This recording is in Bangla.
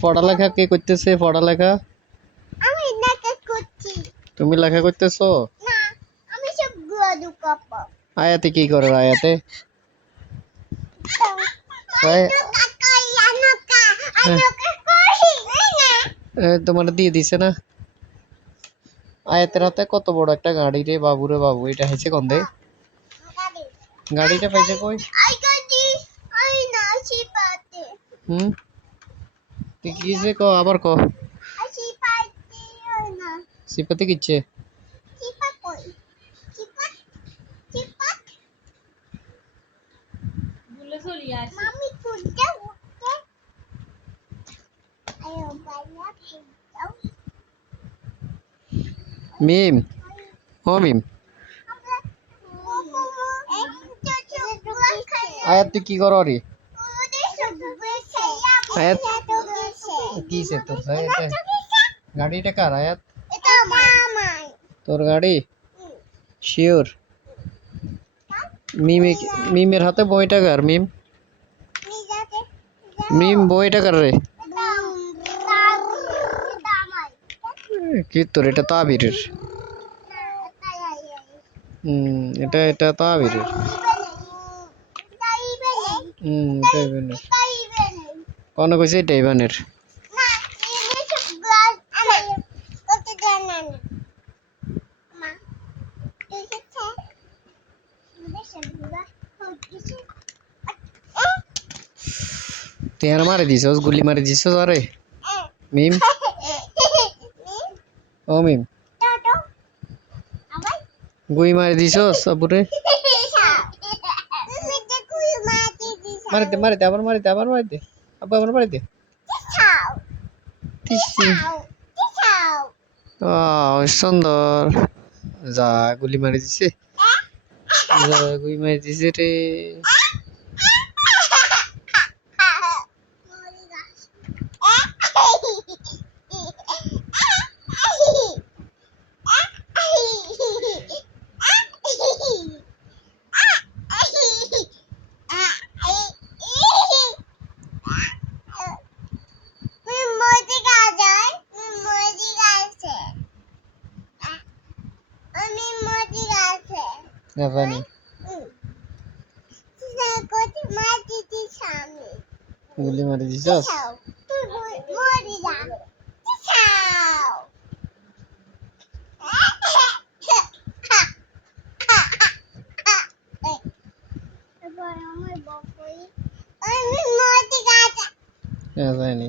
পড়ালেখা কে করতেছে? পড়ালেখা আমি লেখা করছি। তুমি লেখা করতেছো? না, আমি সব গুয়াদু কাপ। আয়াতে কি করে আয়াতে? আয়া- হ্যাঁ, তোমার দিয়ে দিছে না? আয়াতের হাতে কত বড় একটা গাড়ি রে বাবু রে বাবু, এটা হয়েছে কন্দে? গাড়িটা পাইছে কই? হুম, তুই কিসে ক আবার ক? সিপাতে কিচ্ছে? মিম, ও মিম, আয়াত তুই কি করো রে? আয়াত কিসে তোর সাথে? গাড়িটা কার আয়াত? তোর গাড়ি? শিওর? মিমে মিমের হাতে বইটা কার? মিম মিম বইটা কার রে? কি তোর এটা তাবিরের? এটা এটা তাবিরের। এটা ইভেনের। কোন কইছে এটা ইভেনের? তুই আর মারে দিছস, গুলি মারে দিছস আরে মিম। ও মিম, গুই মারে দিছস আবুরে? মারি দে মারি দে, আবার মারি দে, আবার মারি দে, আব্বা আবার মারি দে। টিসি সুন্দর। যা গুলি মারি দিছে, যা গুলি মারি দিছে রে। না জানি গুলি মারি দিছস। না জানি